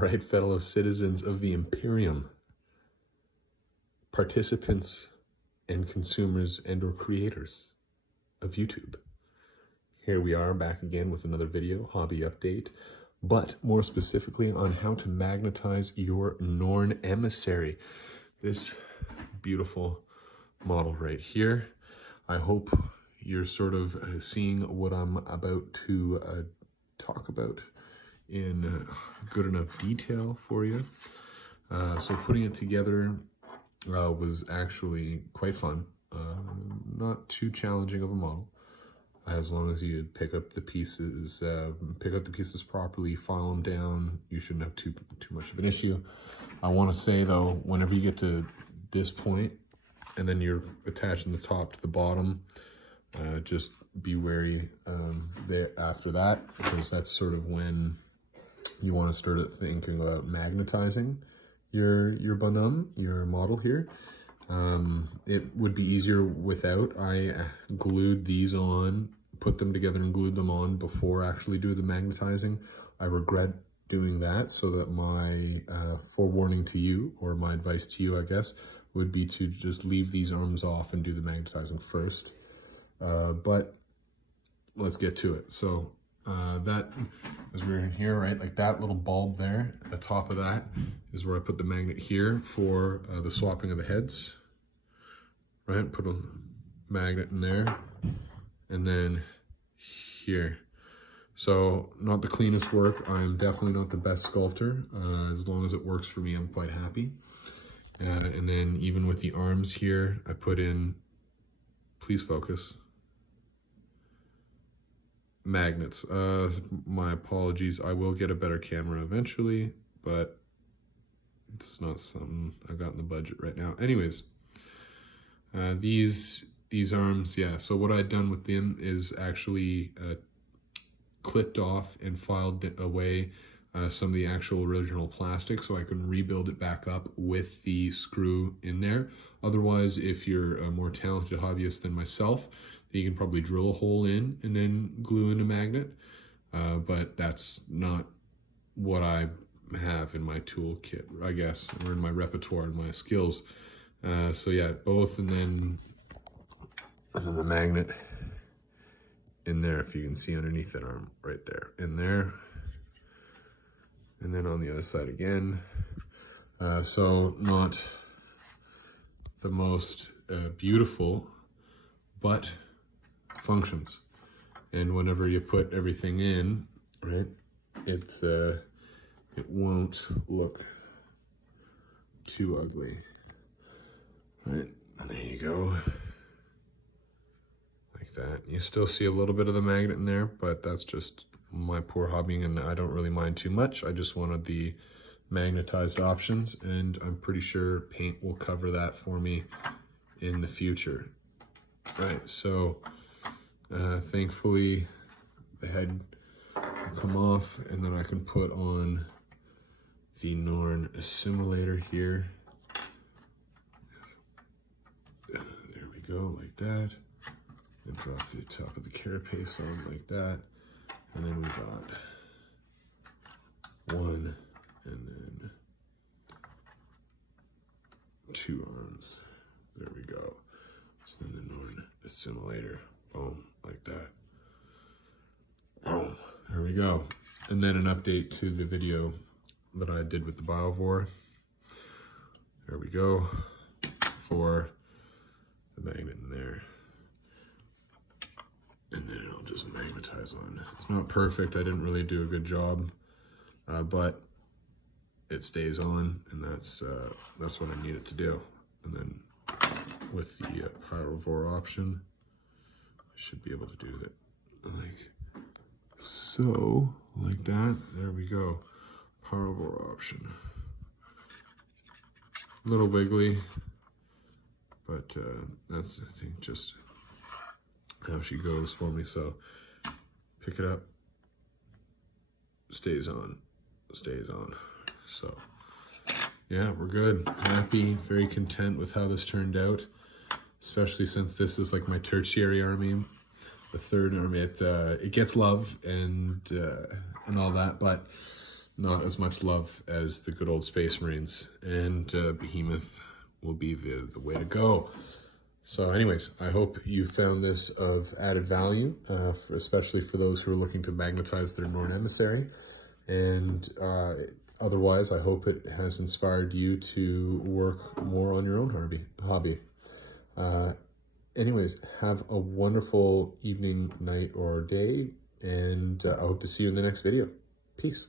right, fellow citizens of the Imperium, participants and consumers and or creators of YouTube. Here we are back again with another video, hobby update, but more specifically on how to magnetize your Norn Emissary. This beautiful model right here. I hope you're sort of seeing what I'm about to talk about in good enough detail for you. So putting it together was actually quite fun. Not too challenging of a model, as long as you pick up the pieces properly, file them down. You shouldn't have too much of an issue. I want to say though, whenever you get to this point, and then you're attaching the top to the bottom, just be wary there after that, because that's sort of when you want to start thinking about magnetizing your bonhomme, your model here. It would be easier without. I glued these on, put them together and glued them on before actually doing the magnetizing. I regret doing that, so that my forewarning to you, or my advice to you, I guess, would be to just leave these arms off and do the magnetizing first. But let's get to it. So that, as we're in here, right, like that little bulb there, at the top of that is where I put the magnet here for the swapping of the heads, right? Put a magnet in there, and then here. So not the cleanest work. I'm definitely not the best sculptor. As long as it works for me, I'm quite happy. And then even with the arms here, I put in, please focus, magnets. My apologies. I will get a better camera eventually, but it's not something I got in the budget right now. Anyways, these arms, yeah. So what I'd done with them is actually clipped off and filed away some of the actual original plastic, so I can rebuild it back up with the screw in there. Otherwise, if you're a more talented hobbyist than myself, then you can probably drill a hole in and then glue in a magnet. But that's not what I have in my toolkit, I guess, or in my repertoire and my skills. So yeah, both, and then the magnet in there, if you can see underneath that arm right there, in there. And then on the other side again. So not the most beautiful, but functions. And whenever you put everything in, right, it won't look too ugly, right? And there you go, like that. You still see a little bit of the magnet in there, but that's just my poor hobbying, and I don't really mind too much. I just wanted the magnetized options, and I'm pretty sure paint will cover that for me in the future. Right, so thankfully the head will come off, and then I can put on the Norn Assimilator here. There we go, like that. And drop the top of the carapace on like that. And then we got one, and then two arms. There we go. So then the Norn Assimilator, boom, like that. Boom, there we go. And then an update to the video that I did with the Biovore. There we go, for the magnet in there. And then it'll just magnetize on. It's not perfect, I didn't really do a good job, but it stays on, and that's what I need it to do. And then with the Biovore option, I should be able to do that like so, like that. There we go, Biovore option. A little wiggly, but that's, I think, just how she goes for me. So pick it up, stays on. So yeah, we're good, happy, very content with how this turned out, especially since this is like my tertiary army. The third army, it gets love and all that, but not as much love as the good old Space Marines, and Behemoth will be the way to go. So anyways, I hope you found this of added value, especially for those who are looking to magnetize their Norn Emissary. And otherwise, I hope it has inspired you to work more on your own hobby. Anyways, have a wonderful evening, night, or day, and I hope to see you in the next video. Peace.